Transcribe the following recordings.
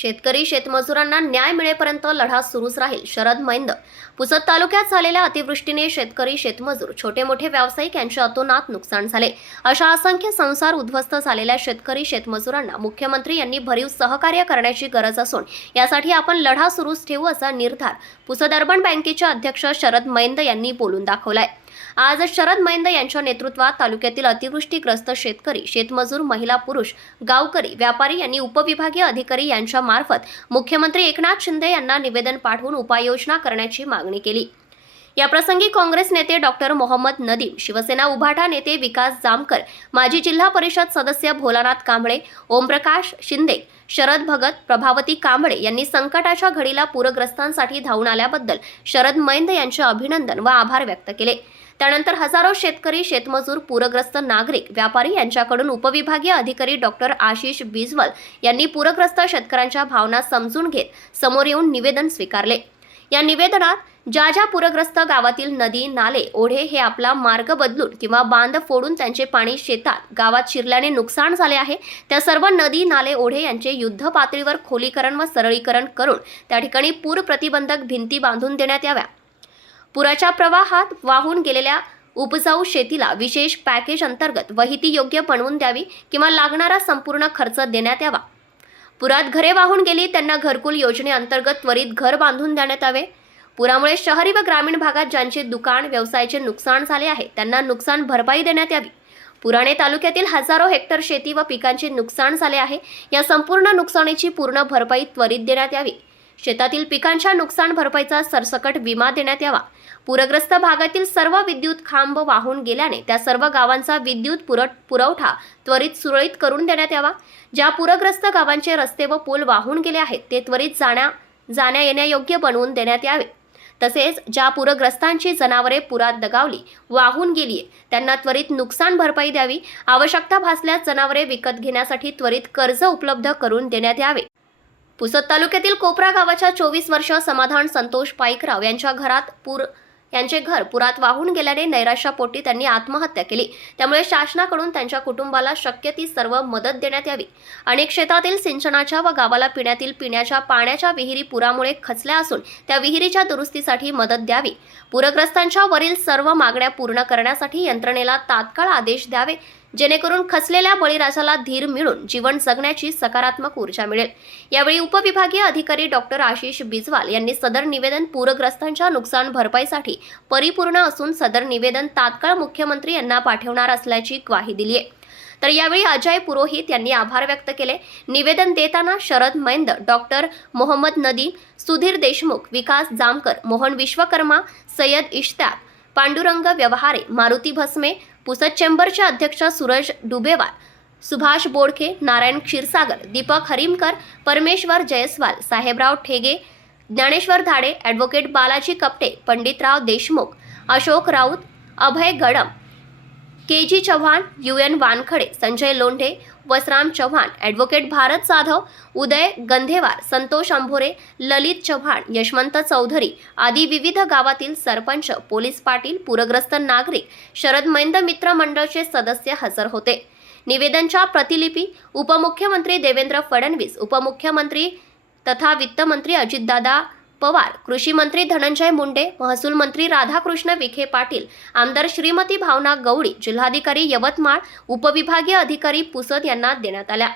शेतकरी शेतमजुरांना न्याय मिळेपर्यंत लढा सुरूच राहील. शरद मैंद पुसद तालुक्यात झालेल्या अतिवृष्टीने शेतकरी शेतमजूर छोटे मोठे व्यावसायिक यांचे अतोनात नुकसान झाले. अशा असंख्य संसार उद्ध्वस्त झालेल्या शेतकरी शेतमजुरांना मुख्यमंत्री यांनी भरीव सहकार्य करण्याची गरज असून यासाठी आपण लढा सुरूच ठेवू असा निर्धार पुसद अर्बन बँकेचे अध्यक्ष शरद मैंद यांनी बोलून दाखवलाय. आज शरद मैंद यांच्या नेतृत्वात तालुक्यातील अतिवृष्टीग्रस्त शेतकरी शेतमजूर महिला पुरुष गावकरी व्यापारी यांनी उपविभागीय अधिकारी यांच्या मार्फत मुख्यमंत्री एकनाथ शिंदे यांना निवेदन पाठवून उपाययोजना करण्याची मागणी केली. याप्रसंगी काँग्रेस नेते डॉक्टर मोहम्मद नदीम शिवसेना उभाटा नेते विकास जामकर माजी जिल्हा परिषद सदस्य भोलानाथ कांबळे ओमप्रकाश शिंदे शरद भगत प्रभावती कांबळे यांनी संकटाच्या घडीला पूरग्रस्तांसाठी धावून आल्याबद्दल शरद मैंद यांचे अभिनंदन व आभार व्यक्त केले. त्यानंतर हजारो शेतकरी शेतमजूर पूरग्रस्त नागरिक व्यापारी यांच्याकडून उपविभागीय अधिकारी डॉक्टर आशिष बिजवल यांनी पूरग्रस्त शेतकऱ्यांच्या भावना समजून घेत समोर येऊन निवेदन स्वीकारले. या निवेदनात ज्या ज्या पूरग्रस्त गावातील नदी नाले ओढे हे आपला मार्ग बदलून किंवा बांध फोडून त्यांचे पाणी शेतात गावात शिरल्याने नुकसान झाले आहे त्या सर्व नदी नाले ओढे यांचे युद्ध पातळीवर खोलीकरण व सरळीकरण करून त्या ठिकाणी पूर प्रतिबंधक भिंती बांधून देण्यात याव्या. पुराच्या प्रवाहात वाहून गेलेल्या उपजाऊ शेतीला विशेष पॅकेज अंतर्गत वहिती योग्य बनवून द्यावी किंवा लागणारा संपूर्ण खर्च देण्यात यावा. पुरात घरे वाहून गेली त्यांना घरकुल योजनेअंतर्गत त्वरित घर बांधून देण्यात यावे. पुरामुळे शहरी व ग्रामीण भागात ज्यांचे दुकान व्यवसायाचे नुकसान झाले आहे त्यांना नुकसान भरपाई देण्यात यावी. पुराणे तालुक्यातील हजारो हेक्टर शेती व पिकांचे नुकसान झाले आहे. या संपूर्ण नुकसानीची पूर्ण भरपाई त्वरित देण्यात यावी. शेतातील पिकांच्या नुकसान भरपाईचा सरसकट विमा देण्यात यावा. पूरग्रस्त भागातील सर्व विद्युत खांब वाहून गेल्याने त्या सर्व गावांचा विद्युत पुरवठा त्वरित सुरळीत करून देण्यात यावा. ज्या पूरग्रस्त गावांचे रस्ते व पूल वाहून गेले आहेत ते त्वरित जाण्या जाण्या येण्यायोग्य बनवून देण्यात यावे. तसेच ज्या पूरग्रस्तांची जनावरे पुरात दगावली वाहून गेली त्यांना त्वरित नुकसान भरपाई द्यावी. आवश्यकता भासल्यास जनावरे विकत घेण्यासाठी त्वरित कर्ज उपलब्ध करून देण्यात यावे. पुसद तालुक्यातील कोपरा गावाच्या चोवीस वर्ष समाधान संतोष पाईकराव यांच्या घरात पूर यांचे घर पुरात वाहून गेल्याने नैराश्यापोटी त्यांनी आत्महत्या केली. त्यामुळे शासनाकडून त्यांच्या कुटुंबाला शक्य ती सर्व मदत देण्यात यावी. अनेक शेतातील सिंचनाच्या व गावाला पिण्यातील पिण्याच्या पाण्याच्या विहिरी पुरामुळे खचल्या असून त्या विहिरीच्या दुरुस्तीसाठी मदत द्यावी. पूरग्रस्तांच्या वरील सर्व मागण्या पूर्ण करण्यासाठी यंत्रणेला तात्काळ आदेश द्यावे. जेणेकरून खचलेल्या बळीराजाला धीर मिळून जीवन जगण्याची सकारात्मक ऊर्जा मिळेल. यावेळी उपविभागीय अधिकारी डॉक्टर आशिष बिजवाल यांनी सदर निवेदन पूरग्रस्तांच्या नुकसान भरपाईसाठी परिपूर्ण असून सदर निवेदन तात्काळ मुख्यमंत्री यांना पाठवणार असल्याची ग्वाही दिली आहे. तर यावेळी अजय पुरोहित यांनी आभार व्यक्त केले. निवेदन देताना शरद मैंद डॉक्टर मोहम्मद नदीम सुधीर देशमुख विकास जामकर मोहन विश्वकर्मा सय्यद इश्त्याक पांडुरंग व्यवहारे मारुती भस्मे पुसद चेंबरचे अध्यक्ष Suraj Dubewar Subhash Bodkhe Narayan Kshirsagar Deepak Harimkar Parmeshwar Jaiswal Sahebrao Thege Dnyaneshwar Dhade advocate Balaji Kapte Panditrao Deshmukh Ashok Raut Abhay Gadam K G Chavan U N Wankhade Sanjay Londhe Vasram Chavan advocate Bharat Jadhav Uday Gandhewar Santosh Ambhore Lalit Chavan Yashwant Chaudhari आदी विविध गावातील sarpanch police Patil पूरग्रस्त नागरिक शरद मैंद मित्र मंडळचे सदस्य हजर होते. निवेदनच्या प्रतिलिपी उपमुख्यमंत्री देवेंद्र फडणवीस उपमुख्यमंत्री तथा वित्तमंत्री अजितदादा पवार कृषी मंत्री धनंजय मुंडे महसूल मंत्री राधाकृष्ण विखे पाटील आमदार श्रीमती भावना गवळी जिल्हाधिकारी यवतमाळ उपविभागीय अधिकारी पुसद यांना देण्यात आल्या.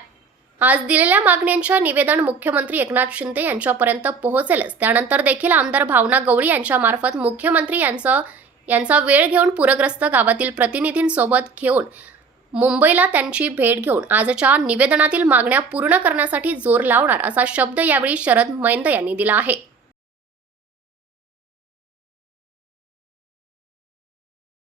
आज दिलेल्या मागण्यांच्या निवेदन मुख्यमंत्री एकनाथ शिंदे यांच्यापर्यंत पोहोचेलच. त्यानंतर देखील आमदार भावना गवळी यांच्यामार्फत मुख्यमंत्री यांचं यांचा वेळ घेऊन पूरग्रस्त गावातील प्रतिनिधींसोबत घेऊन मुंबईला त्यांची भेट घेऊन आजच्या निवेदनातील मागण्या पूर्ण करण्यासाठी जोर लावणार असा शब्द यावेळी शरद मैंद यांनी दिला आहे.